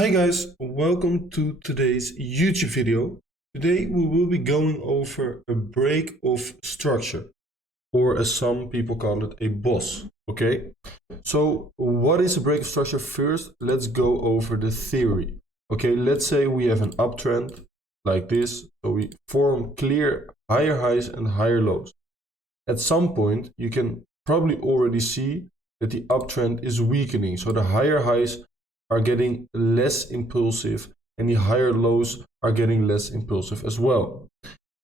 Hi guys, welcome to today's YouTube video. Today we will be going over a break of structure, or as some people call it, a boss. Okay, so what is a break of structure? First, let's go over the theory. Okay, let's say we have an uptrend like this, so we form clear higher highs and higher lows. At some point, you can probably already see that the uptrend is weakening, so the higher highs are getting less impulsive and the higher lows are getting less impulsive as well.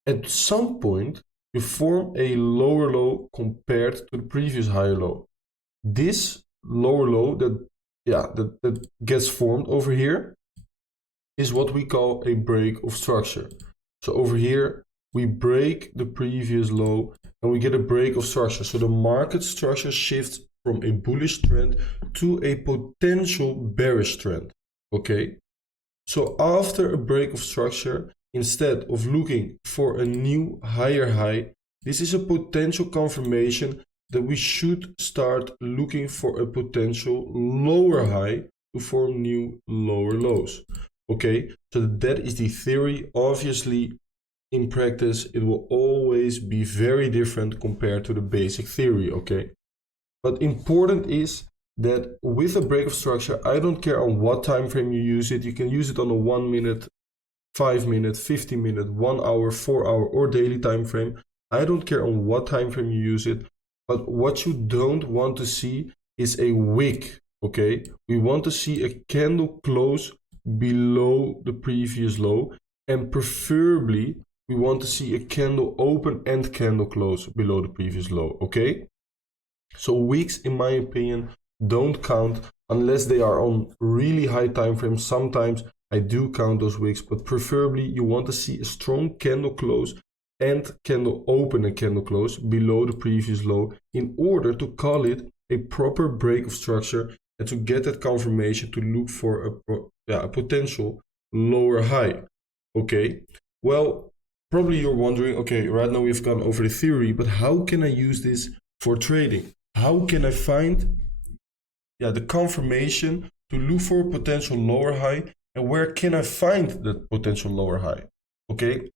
At some point, you form a lower low compared to the previous higher low. This lower low that gets formed over here is what we call a break of structure. So over here, we break the previous low and we get a break of structure. So the market structure shifts from a bullish trend to a potential bearish trend. Okay, so after a break of structure, instead of looking for a new higher high, this is a potential confirmation that we should start looking for a potential lower high to form new lower lows. Okay, so that is the theory. Obviously, in practice, it will always be very different compared to the basic theory. Okay, but important is that with a break of structure, I don't care on what time frame you use it. You can use it on a 1 minute, 5 minute, 50 minute, 1 hour, 4 hour, or daily time frame. I don't care on what time frame you use it. But what you don't want to see is a wick. Okay, we want to see a candle close below the previous low, and preferably we want to see a candle open and candle close below the previous low. Okay, so wicks, in my opinion, don't count unless they are on really high time frames. Sometimes I do count those wicks, but preferably you want to see a strong candle close and candle open and candle close below the previous low in order to call it a proper break of structure and to get that confirmation to look for a potential lower high. Okay, well, probably you're wondering, okay, right now we've gone over the theory, but how can I use this for trading? How can I find the confirmation to look for a potential lower high, and where can I find that potential lower high? Okay,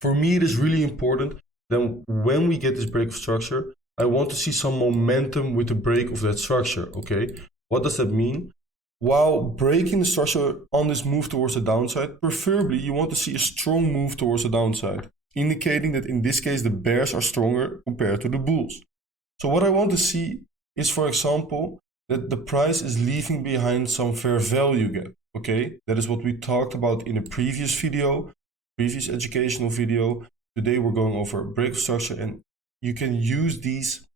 for me it is really important that when we get this break of structure, I want to see some momentum with the break of that structure. Okay, what does that mean? While breaking the structure on this move towards the downside, preferably you want to see a strong move towards the downside, indicating that in this case the bears are stronger compared to the bulls. So what I want to see is, for example, that the price is leaving behind some fair value gap. Okay, that is what we talked about in a previous video, previous educational video. Today we're going over a break of structure, and you can use these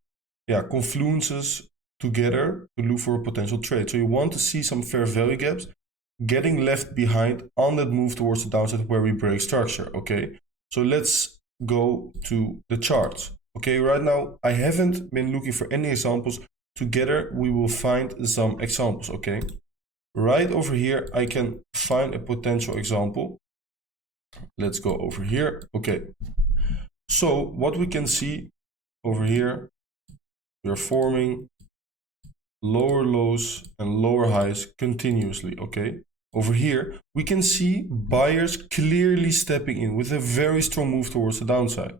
confluences together to look for a potential trade. So you want to see some fair value gaps getting left behind on that move towards the downside where we break structure. Okay, so let's go to the charts. Okay, right now I haven't been looking for any examples. Together we will find some examples. Okay, right over here I can find a potential example. Let's go over here. Okay, so what we can see over here, we are forming lower lows and lower highs continuously. Okay, over here we can see buyers clearly stepping in with a very strong move towards the downside.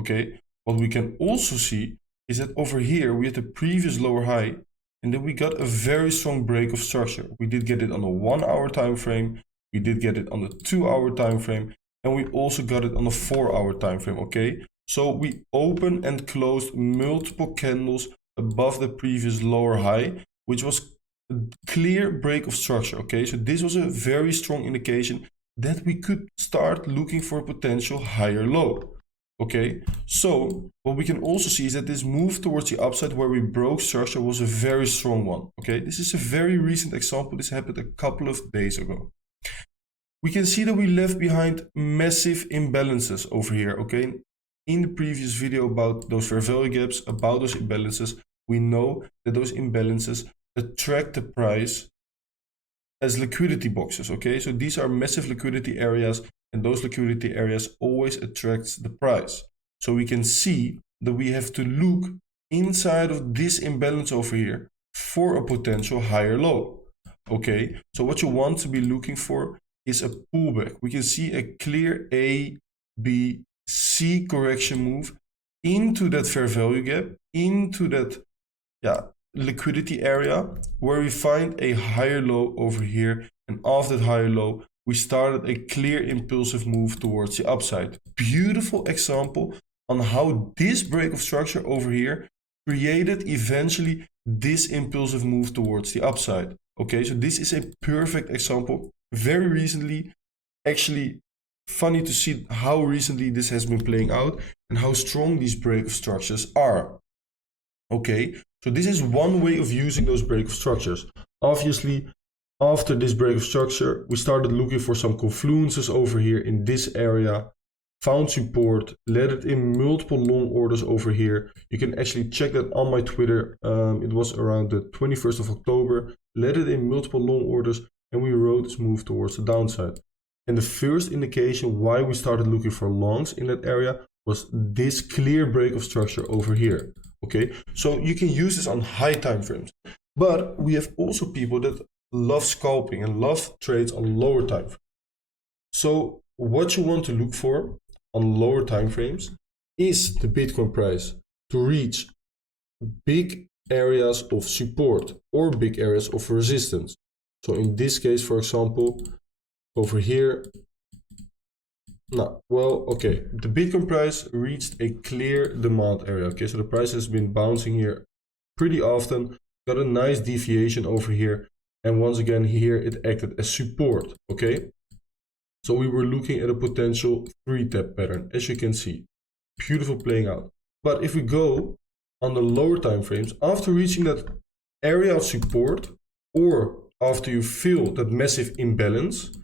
Okay, what we can also see is that over here we had the previous lower high, and then we got a very strong break of structure. We did get it on a 1 hour time frame, we did get it on the 2 hour time frame, and we also got it on a 4 hour time frame. Okay, so we opened and closed multiple candles above the previous lower high, which was a clear break of structure. Okay, so this was a very strong indication that we could start looking for a potential higher low. Okay, so what we can also see is that this move towards the upside where we broke structure was a very strong one. Okay, this is a very recent example. This happened a couple of days ago. We can see that we left behind massive imbalances over here. Okay, in the previous video about those fair value gaps, about those imbalances, we know that those imbalances attract the price as liquidity boxes. Okay, so these are massive liquidity areas, and those liquidity areas always attracts the price. So we can see that we have to look inside of this imbalance over here for a potential higher low. Okay, so what you want to be looking for is a pullback. We can see a clear A, B, C correction move into that fair value gap, into that liquidity area, where we find a higher low over here, and off that higher low we started a clear impulsive move towards the upside. Beautiful example on how this break of structure over here created eventually this impulsive move towards the upside. Okay, so this is a perfect example. Very recently, actually funny to see how recently this has been playing out and how strong these break of structures are. Okay, so this is one way of using those break of structures. Obviously, after this break of structure, we started looking for some confluences over here in this area, found support, led it in multiple long orders over here. You can actually check that on my Twitter. It was around the 21st of October, led it in multiple long orders, and we rode this move towards the downside. And the first indication why we started looking for longs in that area was this clear break of structure over here. Okay, so you can use this on high time frames, but we have also people that love scalping and love trades on lower time frames. So what you want to look for on lower time frames is the Bitcoin price to reach big areas of support or big areas of resistance. So in this case, for example, over here, okay, the Bitcoin price reached a clear demand area. Okay, so the price has been bouncing here pretty often, got a nice deviation over here, and once again here it acted as support. Okay, so we were looking at a potential 3-tap pattern, as you can see. Beautiful playing out. But if we go on the lower time frames, after reaching that area of support, or after you feel that massive imbalance,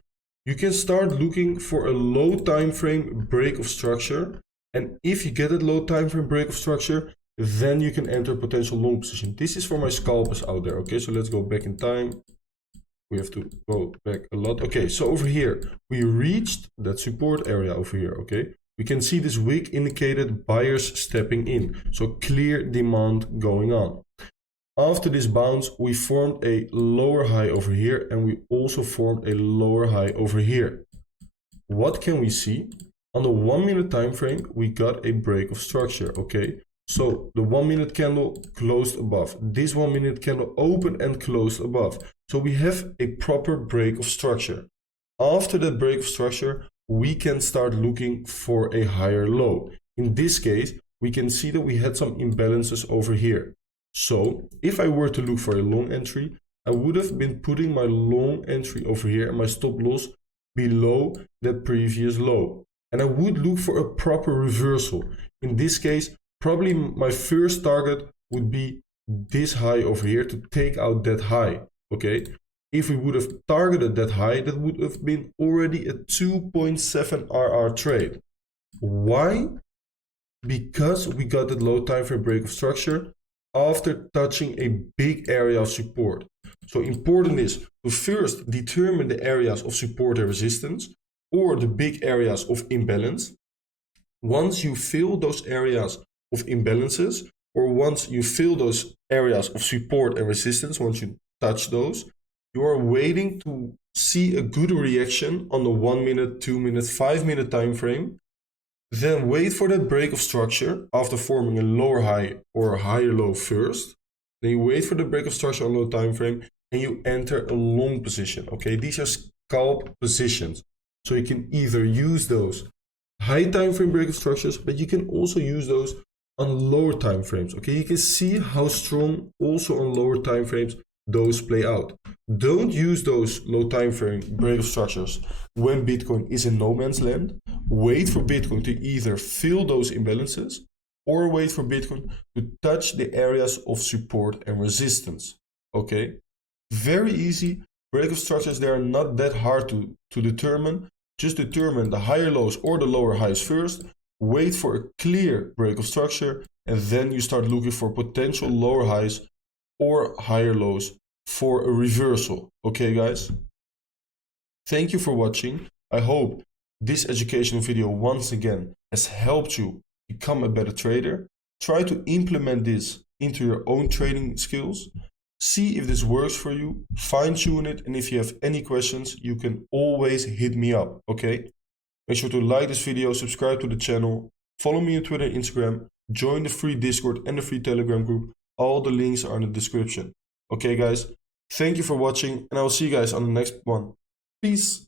you can start looking for a low time frame break of structure. And if you get a low time frame break of structure, then you can enter potential long position. This is for my scalpers out there. Okay, so let's go back in time. We have to go back a lot. Okay, so over here we reached that support area over here. Okay, we can see this wick indicated buyers stepping in, so clear demand going on. After this bounce, we formed a lower high over here, and we also formed a lower high over here. What can we see? On the 1 minute time frame, we got a break of structure. Okay, so the 1 minute candle closed above. This 1 minute candle opened and closed above. So we have a proper break of structure. After that break of structure, we can start looking for a higher low. In this case, we can see that we had some imbalances over here. So if I were to look for a long entry, I would have been putting my long entry over here and my stop loss below that previous low. And I would look for a proper reversal. In this case, probably my first target would be this high over here to take out that high. Okay, if we would have targeted that high, that would have been already a 2.7 RR trade. Why? Because we got that low time frame break of structure after touching a big area of support. So important is to first determine the areas of support and resistance, or the big areas of imbalance. Once you fill those areas of imbalances, or once you fill those areas of support and resistance, once you touch those, you are waiting to see a good reaction on the 1 minute, 2 minute, 5 minute time frame. Then wait for that break of structure after forming a lower high or a higher low first. Then you wait for the break of structure on low time frame and you enter a long position. Okay, these are scalp positions. So you can either use those high time frame break of structures, but you can also use those on lower time frames. Okay, you can see how strong also on lower time frames those play out. Don't use those low time frame break of structures when Bitcoin is in no man's land. Wait for Bitcoin to either fill those imbalances or wait for Bitcoin to touch the areas of support and resistance. Okay, very easy. Break of structures, they are not that hard to determine. Just determine the higher lows or the lower highs first. Wait for a clear break of structure, and then you start looking for potential lower highs or higher lows for a reversal. Okay, guys? Thank you for watching. I hope this educational video once again has helped you become a better trader. Try to implement this into your own trading skills. See if this works for you, fine tune it, and if you have any questions, you can always hit me up, okay? Make sure to like this video, subscribe to the channel, follow me on Twitter and Instagram, join the free Discord and the free Telegram group. All the links are in the description. Okay guys, thank you for watching and I will see you guys on the next one. Peace!